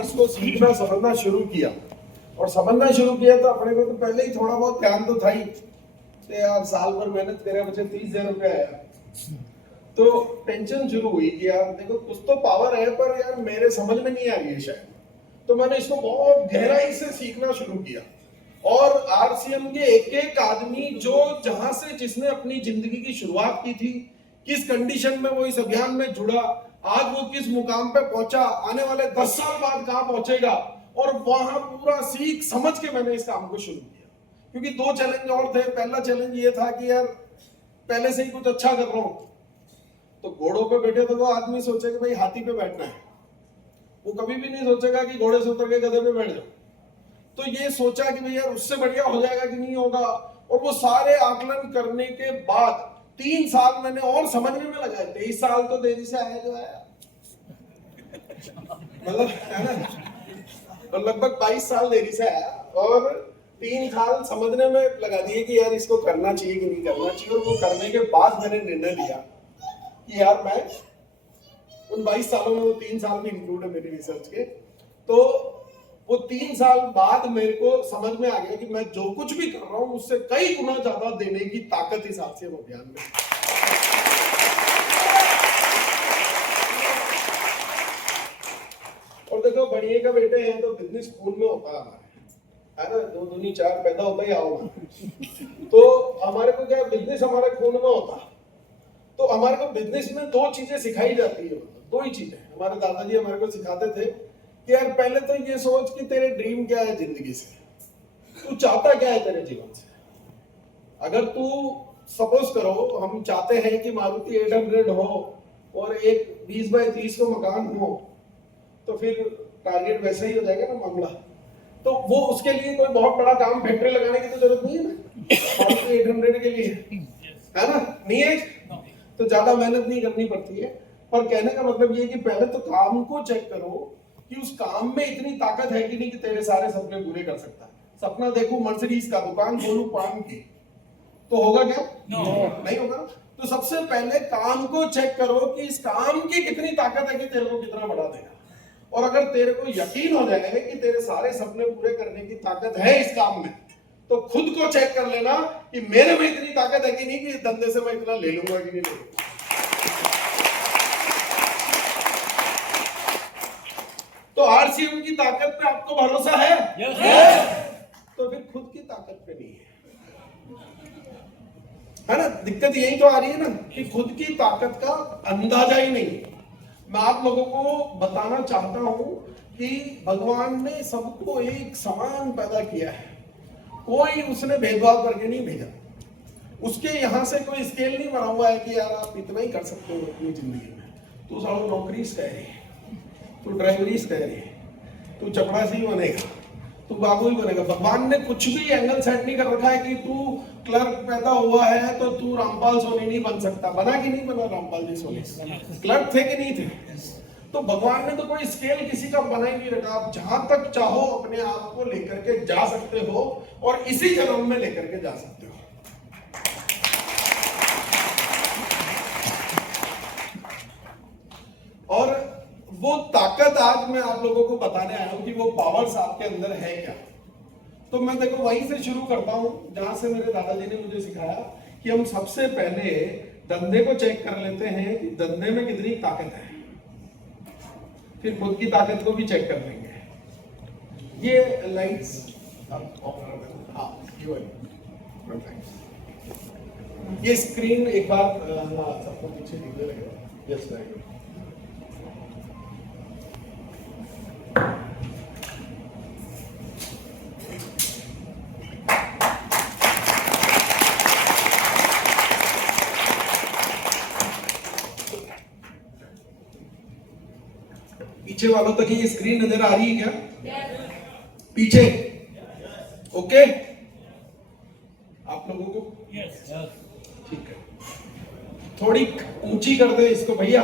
इसको सीखना समझना शुरू किया और समझना शुरू किया तो अपने को तो पहले ही थोड़ा बहुत ध्यान तो था ही तो यार साल भर मेहनत करे मुझे 30,000 रुपया आया तो टेंशन शुरू हुई कि यार देखो कुछ तो पावर है पर यार मेरे समझ में नहीं आ रही है शायद। तो मैंने इसको बहुत गहराई से सीखना शुरू किया और आरसीएम के एक एक आदमी जो जहां से जिसने अपनी जिंदगी की शुरुआत की थी, किस कंडीशन में वो इस अभियान में जुड़ा, आज वो किस मुकाम पे पहुंचा, आने वाले 10 साल बाद कहां पहुंचेगा, और वहां पूरा सीख समझ के मैंने इस काम को शुरू किया। क्योंकि 2 चैलेंज और थे। पहला चैलेंज ये था कि यार पहले से ही कुछ अच्छा कर रहा हूं, तो घोड़ों पे बैठे तो वो आदमी सोचेगा भाई हाथी पे बैठना है, वो कभी भी नहीं सोचेगा कि घोड़े से उतर के गधे पे बैठ जाओ। तो ये सोचा कि भाई यार उससे बढ़िया हो जाएगा कि नहीं होगा, और वो सारे आकलन करने के बाद 3 साल मैंने और समझने में लगाए। 23 साल तो देरी से आया जो आया, मतलब है ना, तो लगभग 22 साल देरी से आया और 3 साल समझने में लगा दिए कि यार इसको करना चाहिए कि नहीं करना चाहिए। और वो करने के बाद मैंने निर्णय लिया कि यार मैं उन 22 सालों में वो 3 साल भी इंक्लूड है मेरी रिसर्च के, तो वो 3 साल बाद मेरे को समझ में आ गया कि मैं जो कुछ भी कर रहा हूं उससे कई गुना ज्यादा देने की ताकत इस आरसीएम अभियान में। और देखो बढ़िए का बेटे हैं तो बिजनेस स्कूल में होता है हमारे, है ना, 2 दूनी 4 पैदा होता ही आओ। तो हमारे को क्या बिजनेस हमारे खून में होता, तो हमारे को बिजनेस में 2 चीजें सिखाई जाती है। 2 ही चीजें हमारे दादाजी हमारे को सिखाते थे कि यार पहले तो ये सोच कि तेरे ड्रीम क्या है जिंदगी से, तू चाहता क्या है तेरे जीवन से। अगर तू सपोज करो हम चाहते हैं कि मारुति 800 हो और एक 20 बाय 30 को मकान हो, तो फिर टारगेट वैसा ही हो जाएगा ना मामला। तो वो उसके लिए कोई बहुत बड़ा काम फैक्ट्री लगाने की तो जरूरत नहीं है ना, मारुति 800 के लिए, है ना, नहीं है, तो ज्यादा मेहनत नहीं करनी पड़ती है। पर कहने का मतलब ये कि पहले तो काम को चेक करो कि उस काम में इतनी ताकत है कि नहीं कि तेरे सारे सपने पूरे कर सकता है। सपना देखो मर्सिडीज का दुकान खोलूं पान की, तो होगा क्या? नहीं होगा। तो सबसे पहले काम को चेक करो कि इस काम की कितनी ताकत है कि तेरे को कितना बढ़ा देगा। और अगर तेरे को यकीन हो जाएगा कि तेरे सारे सपने पूरे करने की ताकत है इस काम में, तो खुद को चेक कर लेना कि मेरे में इतनी ताकत है कि नहीं कि इस धंधे से मैं इतना ले लूंगा कि नहीं ले लूंगा। तो आरसीएम की ताकत पे आपको भरोसा है? तो फिर खुद की ताकत पे नहीं है ना। दिक्कत यही तो आ रही है ना कि खुद की ताकत का अंदाजा ही नहीं। मैं आप लोगों को बताना चाहता हूं कि भगवान ने सबको एक समान पैदा किया है, कोई उसने भेदभाव करके नहीं भेजा। उसके यहां से कोई स्केल नहीं बना हुआ है कि यार आप इतना ही कर सकते हो अपनी जिंदगी में। तू सालों नौकरीज कह रही है, तू ड्राइवरीज कह रही है, तू चपरासी बनेगा, तू बाबू ही बनेगा। भगवान ने कुछ भी एंगल सेट नहीं कर रखा है कि तू क्लर्क पैदा हुआ है तो तू रामपाल सोनी नहीं बन सकता। बना कि नहीं बना रामपाल जी सोनी? क्लर्क थे कि नहीं थे? तो भगवान ने तो कोई स्केल किसी का बना ही नहीं रखा। आप जहां तक चाहो अपने आप को लेकर के जा सकते हो और इसी जन्म में लेकर के जा सकते हो। और वो ताकत आज मैं आप लोगों को बताने आया हूं कि वो पावर्स आपके अंदर है क्या। तो मैं देखो वहीं से शुरू करता हूं जहां से मेरे दादाजी ने मुझे सिखाया कि हम सबसे पहले धंधे को चेक कर लेते हैं कि धंधे में कितनी ताकत है, फिर खुद की ताकत को भी चेक कर लेंगे। ये लाइट्स ये स्क्रीन एक बार सबको पीछे दिखने लगेगा। Yes right. पीछे वालों तक ये स्क्रीन नजर आ रही है क्या? पीछे ओके आप लोगों को? ठीक है, थोड़ी ऊंची कर दे इसको भैया,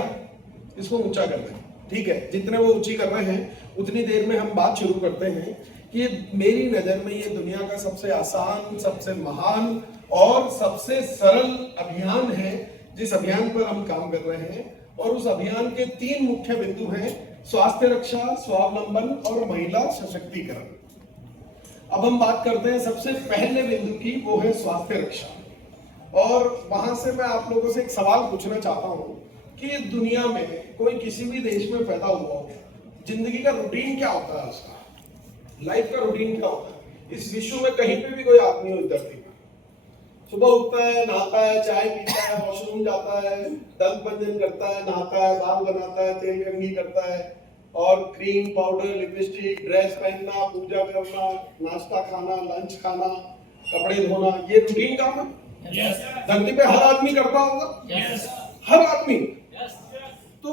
इसको ऊंचा कर दे। ठीक है, जितने वो ऊंची कर रहे हैं उतनी देर में हम बात शुरू करते हैं कि मेरी नजर में ये दुनिया का सबसे आसान, सबसे महान और सबसे सरल अभियान है जिस अभियान पर हम काम कर रहे हैं। और उस अभियान के 3 मुख्य बिंदु हैं स्वास्थ्य रक्षा, स्वावलंबन और महिला सशक्तिकरण। अब हम बात करते हैं सबसे पहले बिंदु की, वो है स्वास्थ्य रक्षा। और वहां से मैं आप लोगों से एक सवाल पूछना चाहता हूं कि इस दुनिया में कोई किसी भी देश में पैदा हुआ हो, जिंदगी का रूटीन क्या होता है, उसका लाइफ का रूटीन क्या होता है? इस विश्व में कहीं पे भी कोई आदमी हो इस धरती पर, सुबह उठता है, नहाता है, चाय पीता है, वॉशरूम जाता है, दंत मंजन करता है, नहाता है, बाल बनाता है, तेल कंघी करता है, और क्रीम, पाउडर, लिपस्टिक, ड्रेस पहनना, पूजा करना, नाश्ता खाना, लंच खाना, कपड़े धोना, ये रूटीन काम है। धरती पे हर आदमी करता होगा, हर आदमी। तो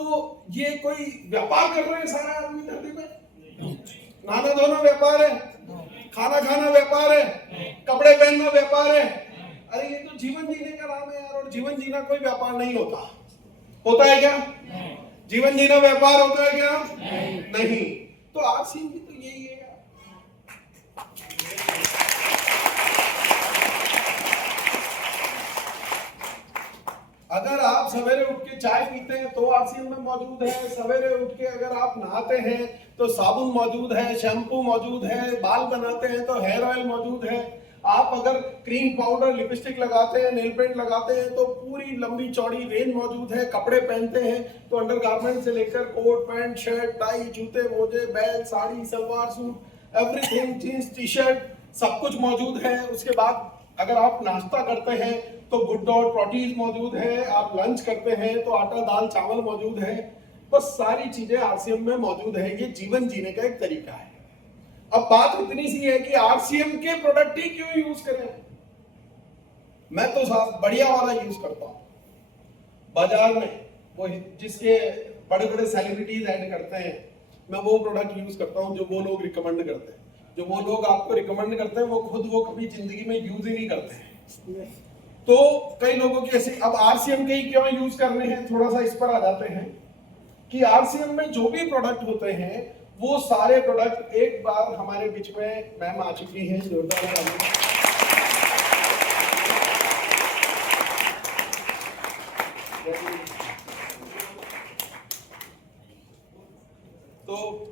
ये कोई व्यापार कर रहे हैं सारे आदमी धरती पे? नहाना धोना व्यापार है, खाना खाना व्यापार है, कपड़े पहनना व्यापार है। अरे ये तो जीवन जीने का नाम है यार, और जीवन जीना कोई व्यापार नहीं होता। होता है क्या? जीवन जीना व्यापार होता है क्या? नहीं। तो आरसीएम भी तो यही है। अगर आप सवेरे उठ के चाय पीते हैं तो आरसीएम में मौजूद है, सवेरे उठ के अगर आप नहाते हैं तो साबुन मौजूद है, शैम्पू मौजूद है, बाल बनाते हैं तो हेयर ऑयल मौजूद है, आप अगर क्रीम, पाउडर, लिपस्टिक लगाते हैं, नेल पेंट लगाते हैं तो पूरी लंबी चौड़ी रेंज मौजूद है, कपड़े पहनते हैं तो अंडरगारमेंट से लेकर कोट, पैंट, शर्ट, टाई, जूते, मोजे, bag, sari, salwar suit, everything, jeans, T shirt, सब कुछ मौजूद है। उसके बाद अगर आप नाश्ता करते हैं तो गुड और प्रोटीन मौजूद है, आप लंच करते हैं तो आटा, दाल, चावल मौजूद है। बस सारी चीजें आरसीएम में मौजूद है। ये जीवन जीने का एक तरीका है। अब बात इतनी सी है कि आरसीएम के प्रोडक्ट ही क्यों यूज करें? मैं तो साहब बढ़िया वाला यूज करता हूं। बाजार में वो जिसके बड़े बड़े सेलिब्रिटीज ऐड करते हैं, मैं वो प्रोडक्ट यूज करता हूं जो वो लोग रिकमेंड करते हैं। जो वो लोग आपको रिकमेंड करते हैं वो खुद वो कभी जिंदगी में यूज ही नहीं करते हैं। तो कई लोगों की ऐसे, अब आरसीएम के ही क्यों यूज करने हैं, थोड़ा सा इस पर आ जाते हैं कि आरसीएम में जो भी प्रोडक्ट होते हैं वो सारे प्रोडक्ट, एक बार हमारे बीच में मैम आ चुकी हैं, जोरदार। तो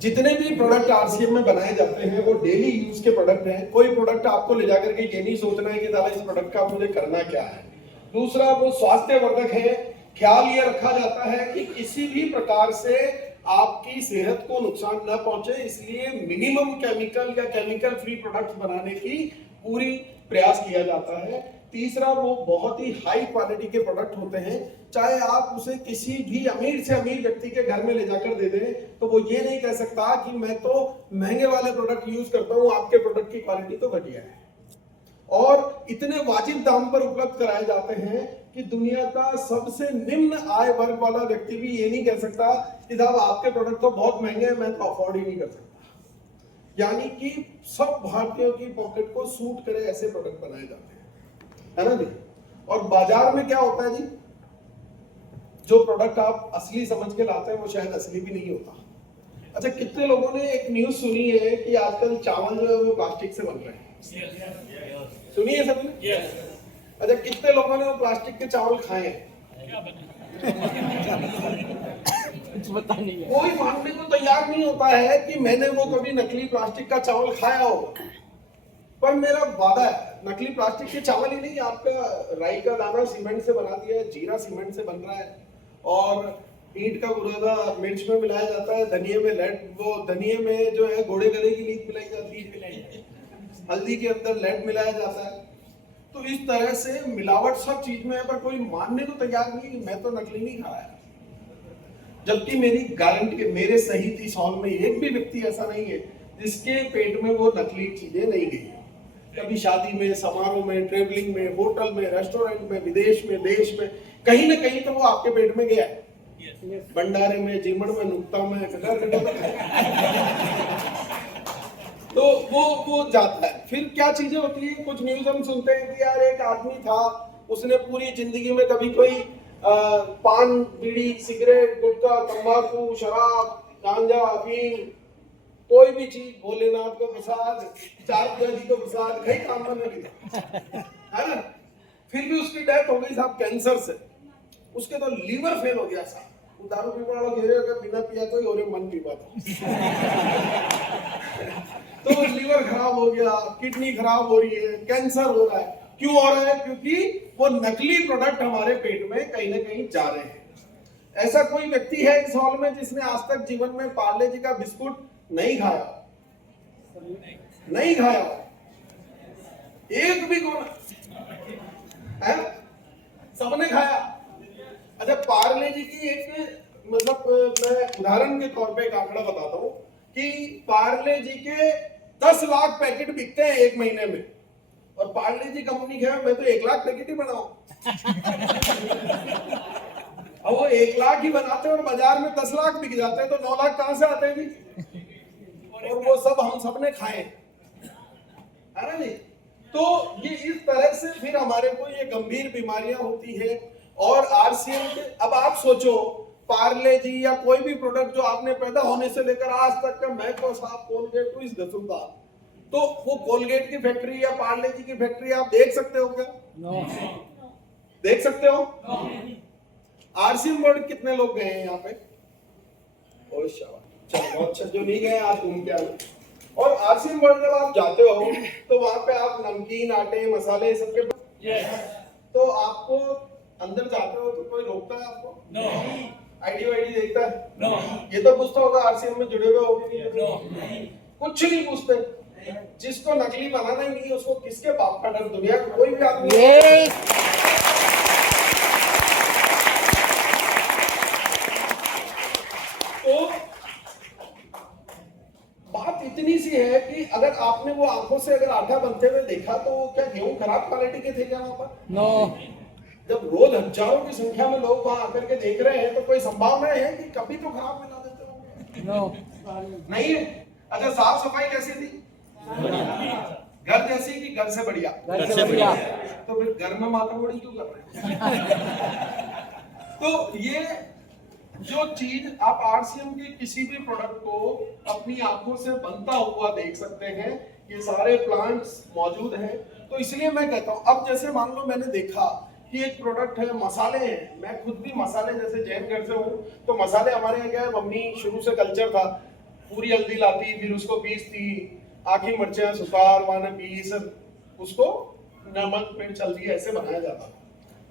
जितने भी प्रोडक्ट आरसीएम में बनाए जाते हैं वो डेली यूज के प्रोडक्ट हैं। कोई प्रोडक्ट आपको ले जाकर के ये नहीं सोचना है कि दादा इस प्रोडक्ट का मुझे करना क्या है। दूसरा, वो स्वास्थ्यवर्धक है। ख्याल ये रखा जाता है कि किसी भी प्रकार से आपकी सेहत को नुकसान न पहुंचे, इसलिए मिनिमम केमिकल या केमिकल फ्री प्रोडक्ट्स बनाने की पूरी प्रयास किया जाता है। तीसरा, वो बहुत ही हाई क्वालिटी के प्रोडक्ट होते हैं। चाहे आप उसे किसी भी अमीर से अमीर व्यक्ति के घर में ले जाकर दे दें तो वो ये नहीं कह सकता कि मैं तो महंगे वाले प्रोडक्ट यूज करता हूं, आपके प्रोडक्ट की क्वालिटी तो घटिया है। और इतने वाजिब दाम पर उपलब्ध कराए जाते हैं कि दुनिया का सबसे निम्न आय वर्ग वाला व्यक्ति भी ये नहीं कह सकता कि साहब आपके प्रोडक्ट तो बहुत महंगे हैं, मैं तो अफोर्ड ही नहीं कर सकता। यानी कि सब भारतीयों की पॉकेट को सूट करे ऐसे प्रोडक्ट बनाए जाते हैं, है ना जी। और बाजार में क्या होता है जी, जो प्रोडक्ट आप असली समझ के लाते हैं वो शायद असली भी नहीं होता। अच्छा, कितने लोगों ने एक न्यूज सुनी है कि आजकल चावल जो है वो प्लास्टिक से बन रहे हैं? सुनी है सबने? अच्छा, कितने लोगों ने वो प्लास्टिक के चावल खाए हैं? कोई मानने को तैयार नहीं होता है कि मैंने वो कभी नकली प्लास्टिक का चावल खाया हो। पर मेरा वादा है, नकली प्लास्टिक के चावल ही नहीं, आपका राई का दाना सीमेंट से बना दिया है, जीरा सीमेंट से बन रहा है, और ईंट का बुरादा मिर्च में मिलाया जाता है, धनिये में लेड, वो धनिये में जो है घोड़े गले की लीद मिलाई जाती है, हल्दी के अंदर लेड मिलाया जाता है। तो इस तरह से मिलावट सब चीज में है, पर कोई मानने को तैयार नहीं कि मैं तो नकली नहीं खाया। जबकि मेरी गारंटी, मेरे सही 30 हॉल में एक भी व्यक्ति ऐसा नहीं है जिसके पेट में वो नकली चीजें नहीं गई। कभी शादी में, समारोह में, ट्रेवलिंग में, होटल में, रेस्टोरेंट में, विदेश में, देश में, कहीं ना कहीं तो वो आपके पेट में गया है। भंडारे में, जीमण में, नुक्ता में, तो वो जाता है। फिर क्या चीजें होती है, कुछ न्यूज हम सुनते हैं कि यार एक आदमी था, उसने पूरी जिंदगी में कभी कोई पान, बीड़ी, सिगरेट, गुटखा, तंबाकू, शराब, गांजा, अफीम, कोई भी चीज, भोलेनाथ को प्रसाद, चार जी को प्रसाद, कहीं काम में नहीं था, है ना। फिर भी उसकी डेथ हो गई साहब कैंसर से। उसके तो लीवर फेल हो गया साहब, दारू पीने वाला घेरे अगर बिना पिया कोई और मन पीवा तो लीवर खराब हो गया, किडनी खराब हो रही है, कैंसर हो रहा है। क्यों हो रहा है? क्योंकि वो नकली प्रोडक्ट हमारे पेट में कहीं ना कहीं जा रहे हैं। ऐसा कोई व्यक्ति है इस हॉल में जिसने आज तक जीवन में पार्ले जी का बिस्कुट नहीं खाया? नहीं खाया एक भी कौन है? सबने खाया। अच्छा, पार्ले जी की एक मतलब मैं उदाहरण के तौर पे एक आंकड़ा बताता हूं कि पार्ले जी के 10 लाख पैकेट बिकते हैं एक महीने में, और पार्ले जी कंपनी है मैं तो 1 लाख पैकेट ही बनाऊं। अब वो 1 लाख ही बनाते हैं और बाजार में 10 लाख बिक जाते हैं, तो 9 लाख कहां से आते हैं जी? और वो सब हम सबने खाए, है ना जी? तो ये इस तरह से फिर हमारे को ये गंभीर बीमारियां होती है। और आरसीएम के, अब आप सोचो पार्ले जी या कोई भी प्रोडक्ट जो आपने पैदा होने से लेकर आज तक का, मैं तो साफ कोलगेट को इस घसूंगा, तो वो कोलगेट की फैक्ट्री या पार्ले जी की फैक्ट्री आप देख सकते हो क्या? देख सकते हो? आरसीएम वर्ल्ड कितने लोग गए हैं यहाँ पे? ओ शाबाश, चलो बहुत अच्छा। जो नहीं गए आज घूम के आना। और आरसीएम वर्ल्ड जब आप जाते हो तो वहां पे आप नमकीन, आटे, मसाले सबके तो आपको अंदर जाते हो तो कोई रोकता है आपको? आईडी वाईडी देखता है? ये तो पूछता होगा आरसीएम में जुड़े हुए होंगे? कुछ नहीं पूछते। जिसको नकली बनाना ही नहीं है उसको किसके बाप का डर? दुनिया का कोई भी आदमी। तो बात इतनी सी है कि अगर आपने वो आंखों से अगर आटा बनते हुए देखा तो क्या गेहूं खराब क्वालिटी के थे क्या वहां पर? नो। जब रोज हजारों की संख्या में लोग वहां आकर के देख रहे हैं तो कोई संभावना है कि कभी तो खराब मिला देते होंगे? नो, नहीं है। अच्छा, साफ सफाई कैसी थी? घर जैसी कि घर से बढ़िया? घर से बढ़िया। तो फिर घर में माता बड़ी क्यों कर रहे हैं? तो ये जो चीज आप आरसीएम के किसी भी प्रोडक्ट को अपनी आंखों से बनता हुआ देख सकते हैं, ये सारे प्लांट्स मौजूद हैं। तो इसलिए मैं कहता हूं, अब जैसे मान लो मैंने देखा कि एक प्रोडक्ट है, मसाले हैं, मैं खुद भी मसाले जैसे जैन घर से हूँ तो मसाले हमारे यहाँ क्या है, मम्मी शुरू से कल्चर था, पूरी हल्दी लाती, फिर उसको पीसती, आखी मिर्चा, सुपार, वाना पीस, उसको नमक फिर चलती, ऐसे बनाया जाता।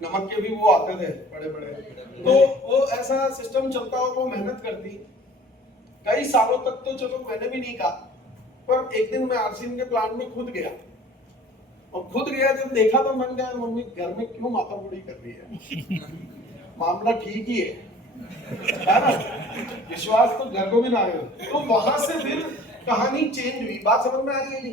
नमक के भी वो आते थे बड़े बड़े, तो वो ऐसा सिस्टम चलता और वो मेहनत करती कई सालों तक। तो चलो मैंने भी नहीं कहा, पर एक दिन मैं आरसीएम के प्लांट में खुद गया, और खुद गया जब देखा तो मन गया मम्मी घर में क्यों माथा मुड़ी कर रही है? मामला ठीक ही है ना? विश्वास तो घर को भी ना आए। तो वहां से फिर कहानी चेंज हुई। बात समझ में आ रही है जी?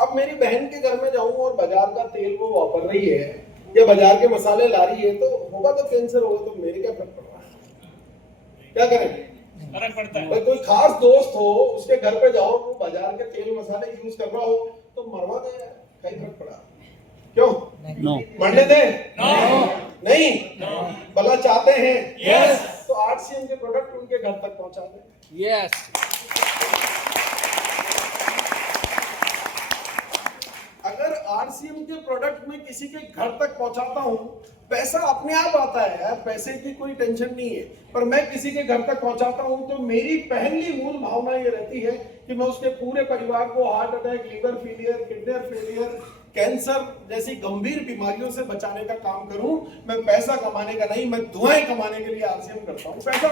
अब मेरी बहन के घर में जाऊं और बाजार का तेल वो वापर रही है या बाजार के मसाले ला रही है, तो होगा तो कैंसर होगा, तो मेरे क्या फर्क पड़ रहा है? क्या करें? फर्क पड़ता है। कोई खास दोस्त हो उसके घर पे जाओ, वो बाजार के तेल मसाले यूज कर रहा हो तो मरवा दे, कहीं फर्क पड़ा? क्यों? मरने दे? नहीं, भला चाहते हैं? यस। तो आरसीएम के प्रोडक्ट उनके घर तक पहुंचा दे। यस। अगर आरसीएम के प्रोडक्ट में किसी के घर तक पहुंचाता हूं, पैसा अपने आप आता है यार, पैसे की कोई टेंशन नहीं है, पर मैं किसी के घर तक पहुंचाता हूं तो मेरी पहली मूल भावना ये रहती है कि मैं उसके पूरे परिवार को heart attack, liver failure, kidney failure, cancer जैसी गंभीर बीमारियों से बचाने का काम करूं। मैं पैसा कमाने का नहीं, मैं दुआएं कमाने के लिए आरसीएम करता हूं। पैसा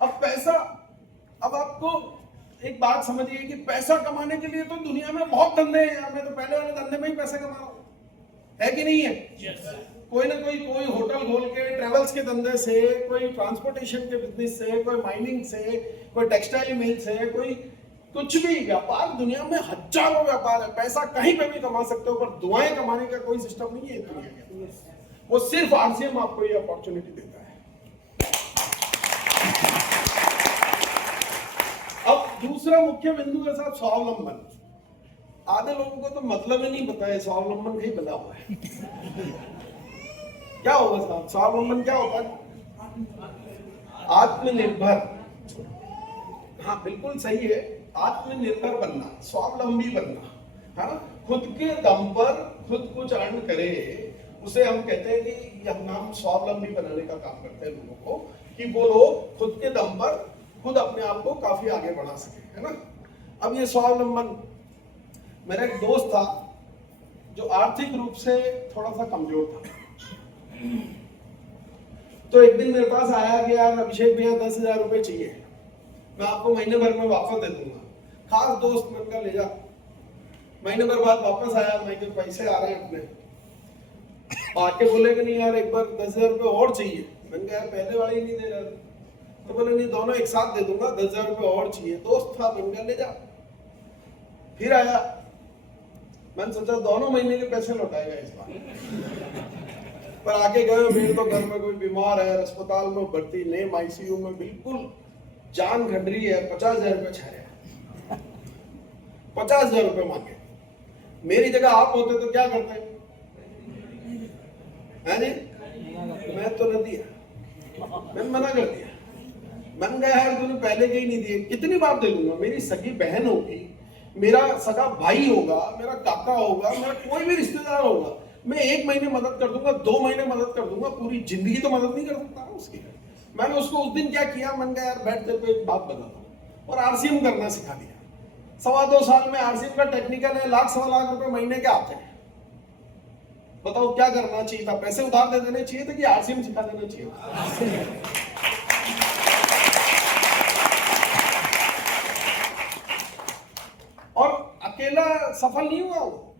अब पैसा, अब आपको एक बात समझिए कि पैसा कमाने के लिए तो दुनिया में बहुत धंधे हैं यार। मैं तो पहले वाले धंधे में ही पैसा कमा रहा हूं, है कि नहीं है? yes. कोई ना कोई होटल खोल के, ट्रेवल्स के धंधे से, कोई ट्रांसपोर्टेशन के बिजनेस से, कोई माइनिंग से, कोई टेक्सटाइल मिल से, कोई कुछ भी व्यापार, दुनिया में हजारों व्यापार है। पैसा कहीं पे भी कमा सकते हो, पर दुआएं कमाने का कोई सिस्टम नहीं है दुनिया में। वो सिर्फ आरसीएम आपको ये अपॉर्चुनिटी देता है। अब दूसरा मुख्य बिंदु है साहब स्वावलंबन। आधे लोगों को तो मतलब ही नहीं पता है स्वावलंबन कहीं बना हुआ है। क्या होगा साहब स्वावलंबन? क्या होता है? आत्मनिर्भर। हाँ बिल्कुल सही है, आत्मनिर्भर बनना, स्वावलंबी बनना, हाँ, खुद के दम पर खुद कुछ अर्न करे उसे हम कहते हैं कि हम स्वावलंबी बनाने का काम करते हैं लोगों को, कि वो लोग खुद के दम पर खुद अपने आप को काफी आगे बढ़ा सके, है ना। अब ये स्वावलंबन, मेरा एक दोस्त था जो आर्थिक रूप से थोड़ा सा कमजोर था, तो एक दिन मेरे पास आया कि यार अभिषेक भैया 10,000 रुपए चाहिए, मैं आपको महीने भर में वापस दे दूंगा। खास दोस्त, मैंने कहा ले जा। महीने भर बाद वापस आया, महीने पैसे आ रहे हैं अपने, आके बोले कि नहीं यार एक बार 10,000 रुपए और चाहिए। मैंने कहा यार पहले वाले ही नहीं दे रहे थे, तो बोले नहीं दोनों एक साथ दे दूंगा, 10,000 रुपए और चाहिए। दोस्त था, मैंने कहा ले जा। फिर आया, मैंने सोचा दोनों महीने के पैसे लौटाएगा इस बार, पर आके गए मेरे तो घर में कोई बीमार है, अस्पताल में भर्ती, नेम आईसीयू में, बिल्कुल जान घट रही है, 50,000 रुपए छह 50,000 रुपए मांगे। मेरी जगह आप होते तो क्या करते हैं जी? मैं तो न दिया, मैंने मना कर दिया। मैंने कहा यार तूने पहले के ही नहीं दिए, कितनी बार दे दूंगा? मेरी सगी बहन होगी, मेरा सगा भाई होगा, मेरा काका होगा, मेरा कोई भी रिश्तेदार होगा, मैं 1 महीने मदद कर दूंगा, 2 महीने मदद कर दूंगा, पूरी जिंदगी तो मदद नहीं कर सकता ना उसकी। मैंने उसको उस दिन क्या किया, मैंने कहा यार बैठ तेरे को एक बात बताता हूँ, और आरसीएम करना सिखा दिया। 2.25 साल में आरसीएम का टेक्निकल है, लाख 1.25 लाख रुपए महीने के आते हैं। बताओ क्या करना चाहिए था? पैसे उधार दे देने चाहिए थे कि आरसीएम सिखा देना चाहिए? और अकेला सफल नहीं हुआ वो,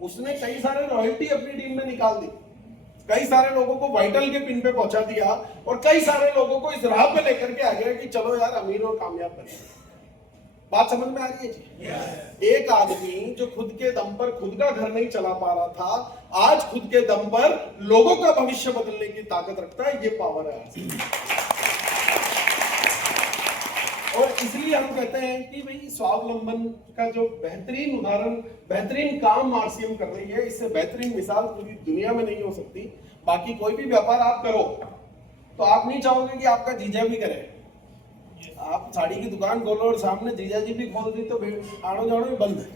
उसने कई सारे रॉयल्टी अपनी टीम में निकाल दी, कई सारे लोगों को वाइटल के पिन पे पहुंचा दिया, और कई सारे लोगों को इस राह पे लेकर के आ गया कि चलो यार अमीर और कामयाब बने। बात समझ में आ रही है जी? एक आदमी जो खुद के दम पर खुद का घर नहीं चला पा रहा था, आज खुद के दम पर लोगों का भविष्य बदलने की ताकत रखता है। ये पावर है। और इसलिए हम कहते हैं कि भाई स्वावलंबन का जो बेहतरीन उदाहरण, बेहतरीन काम आरसीएम कर रही है, इससे बेहतरीन मिसाल पूरी दुनिया में नहीं हो सकती। बाकी कोई भी व्यापार आप करो तो आप नहीं चाहोगे कि आपका जीजा भी करे। आप साड़ी की दुकान खोलो और सामने जीजा जी भी खोल दी तो आड़ो जाड़ो ही बंद है,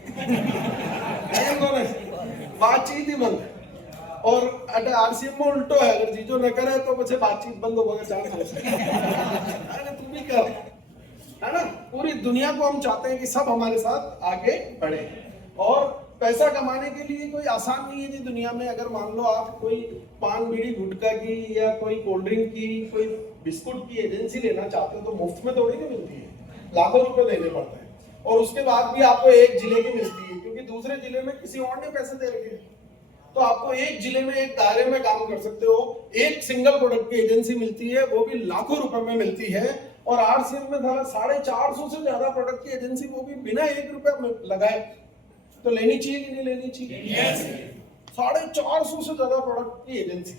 बातचीत ही बंद है। और आरसीएम में उल्टो है, अगर जीजो न करे तो मुझे बातचीत बंद हो गए। अरे तू भी कर, है ना। पूरी दुनिया को हम चाहते हैं कि सब हमारे साथ आगे बढ़े। और पैसा कमाने के लिए कोई आसान नहीं है जी दुनिया में। अगर मान लो आप कोई पान बीड़ी गुटखा की या कोई कोल्ड ड्रिंक की, कोई बिस्कुट की एजेंसी लेना चाहते हो तो मुफ्त में थोड़ी नहीं मिलती है, लाखों रुपए देने पड़ते हैं। और उसके बाद भी आपको एक जिले की मिलती है, क्योंकि दूसरे जिले में किसी और ने पैसे दे रखे हैं। तो आपको एक जिले में एक दायरे में काम कर सकते हो। एक सिंगल प्रोडक्ट की एजेंसी मिलती है, वो भी लाखों रुपए में मिलती है। और आरसीएम में 450 से ज्यादा प्रोडक्ट की एजेंसी, वो भी बिना 1 रुपया लगाए। तो लेनी चाहिए कि नहीं लेनी चाहिए? 450 से ज्यादा प्रोडक्ट की एजेंसी,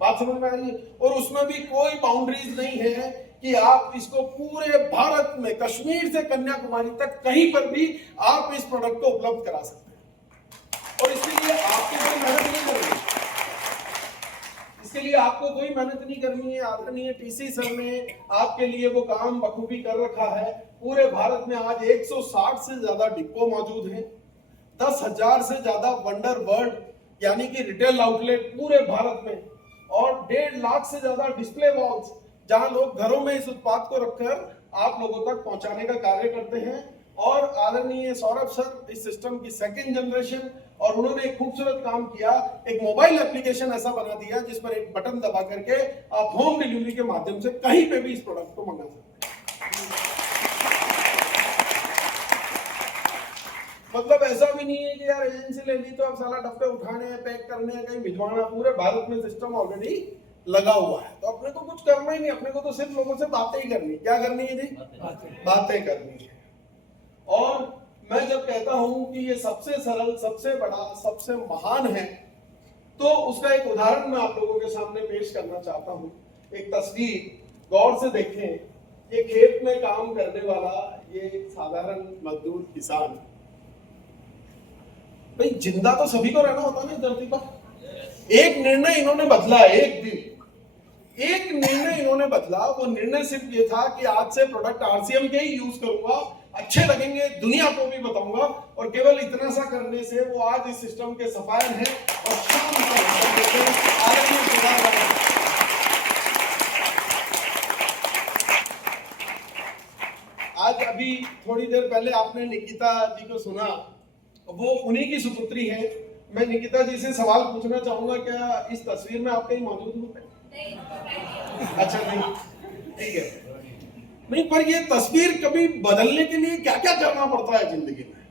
बात समझ में आ रही है? और उसमें भी कोई बाउंड्रीज नहीं है कि आप इसको पूरे भारत में, कश्मीर से कन्याकुमारी तक, कहीं पर भी आप इस प्रोडक्ट को उपलब्ध करा सकते हैं। और इसके लिए आपको कोई मेहनत नहीं करनी है, इसके लिए आपको कोई मेहनत नहीं करनी है। आदरणीय टीसी सर ने आपके लिए वो काम बखूबी कर रखा है। पूरे भारत में आज 160 से ज्यादा डिपो मौजूद हैं, 10,000 से ज्यादा वंडर वर्ल्ड यानी कि रिटेल आउटलेट पूरे भारत में, और 1.5 लाख से ज्यादा डिस्प्ले वॉल्स, जहां लोग घरों में इस उत्पाद को रखकर आप लोगों तक पहुंचाने का कार्य करते हैं। और आदरणीय सौरभ सर इस सिस्टम की 2nd जनरेशन, और उन्होंने एक खूबसूरत काम किया, एक मोबाइल एप्लीकेशन ऐसा बना दिया जिस पर एक बटन दबा करके आप होम डिलीवरी के माध्यम से कहीं पे भी इस प्रोडक्ट को मंगा सकते हैं। मतलब ऐसा भी नहीं है कि यार एजेंसी ले ली तो अब साला डब्बे उठाने हैं, पैक करने हैं, कहीं भिजवाना। पूरे भारत में सिस्टम ऑलरेडी लगा हुआ है, तो अपने को कुछ करना ही नहीं। अपने को तो सिर्फ लोगों से बातें ही करनी। क्या करनी है जी? बातें करनी है। और मैं जब कहता हूं कि ये सबसे सरल, सबसे बड़ा, सबसे महान है, तो उसका एक उदाहरण मैं आप लोगों के सामने पेश करना चाहता हूं। एक तस्वीर गौर से देखें। ये खेत में काम करने वाला ये एक साधारण मजदूर किसान, भाई जिंदा तो सभी को रहना होता है ना धरती पर। एक निर्णय इन्होंने बदला, एक दिन एक निर्णय इन्होंने बदला। वो निर्णय सिर्फ ये था कि आज से प्रोडक्ट आरसीएम के ही यूज करूंगा, अच्छे लगेंगे, दुनिया को भी बताऊंगा। और केवल इतना सा करने से वो आज इस सिस्टम के सफायर हैं और शाम आज अभी थोड़ी देर पहले आपने निकिता जी को सुना, वो उन्हीं की सुपुत्री है। मैं निकिता जी से सवाल पूछना चाहूंगा, क्या इस तस्वीर में आप कहीं मौजूद हो? अच्छा नहीं, ठीक है। नहीं, पर ये तस्वीर कभी बदलने के लिए क्या क्या करना पड़ता है जिंदगी में?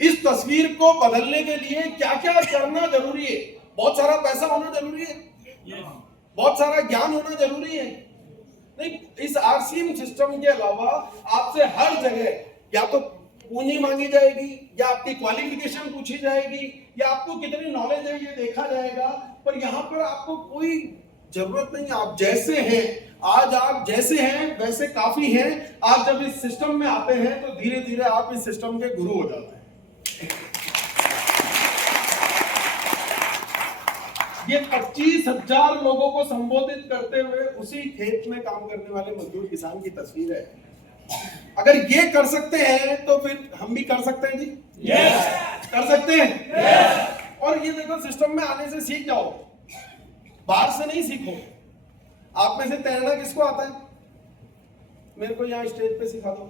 इस तस्वीर को बदलने के लिए क्या क्या करना जरूरी है? बहुत सारा पैसा होना जरूरी है, बहुत सारा ज्ञान होना जरूरी है। नहीं, इस आरसीएम सिस्टम के अलावा आपसे हर जगह या तो पूंजी मांगी जाएगी, या आपकी क्वालिफिकेशन पूछी जाएगी, या आपको कितनी नॉलेज है ये देखा जाएगा। पर यहाँ पर आपको कोई जरूरत नहीं, आप जैसे हैं, आज आप जैसे हैं वैसे काफी हैं। आप जब इस सिस्टम में आते हैं तो धीरे धीरे आप इस सिस्टम के गुरु हो जाते हैं। ये 25,000 लोगों को संबोधित करते हुए उसी खेत में काम करने वाले मजदूर किसान की तस्वीर है। अगर ये कर सकते हैं तो फिर हम भी कर सकते हैं जी। कर सकते हैं। और ये देखो, सिस्टम में आने से सीख जाओ, बाहर से नहीं सीखो। आप में से तैरना किसको आता है? मेरे को यहाँ स्टेज पे सिखा दो।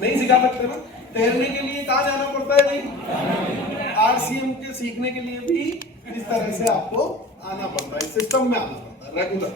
नहीं सिखा सकते ना? तैरने के लिए कहाँ जाना पड़ता है? नहीं, आरसीएम के सीखने के लिए भी इस तरह से आपको आना पड़ता है, सिस्टम में आना पड़ता है रेगुलर।